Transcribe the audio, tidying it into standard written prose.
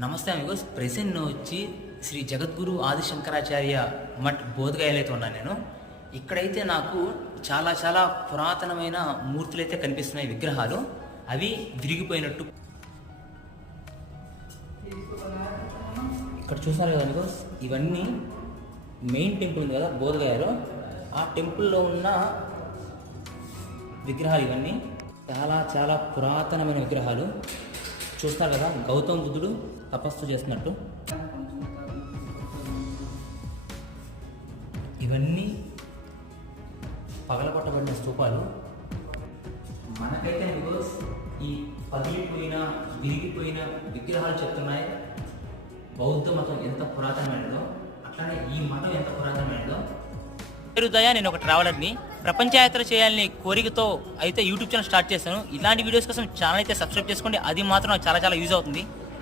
నమస్తే Amigos. Present వచ్చి శ్రీ జగద్గురు ఆది శంకరాచార్య మఠ్ బోధగయలో అయితే ఉన్నాను నేను. ఇక్కడైతే నాకు చాలా చాలా పురాతనమైన మూర్తులు అయితే కనిపిస్తున్నాయి, విగ్రహాలు. అవి విరిగిపోయినట్టు. ఇక్కడ చూసారు కదా అమిగోస్, ఇవన్నీ మెయిన్ టెంపుల్ ఉంది కదా బోధగయలో, ఆ టెంపుల్లో ఉన్న విగ్రహాలు. ఇవన్నీ చాలా చాలా పురాతనమైన విగ్రహాలు. చూస్తారు కదా, గౌతమ బుద్ధుడు తపస్సు చేస్తున్నట్టు. ఇవన్నీ పగలగొట్టబడిన స్తూపాలు. మనకైతే బికాస్ ఈ పగిలిపోయిన విరిగిపోయిన విగ్రహాలు చెప్తున్నాయి బౌద్ధ మతం ఎంత పురాతనమైనదో, అట్లానే ఈ మతం ఎంత పురాతనమైనదో. పేరు దయ, నేను ఒక ట్రావెలర్ని. ప్రపంచయాత్ర చేయాలని కోరికతో అయితే యూట్యూబ్ ఛానల్ స్టార్ట్ చేశాను. ఇలాంటి వీడియోస్ కోసం ఛానల్ అయితే సబ్స్క్రైబ్ చేసుకోండి, అది మాత్రం నాకు చాలా చాలా యూజ్ అవుతుంది.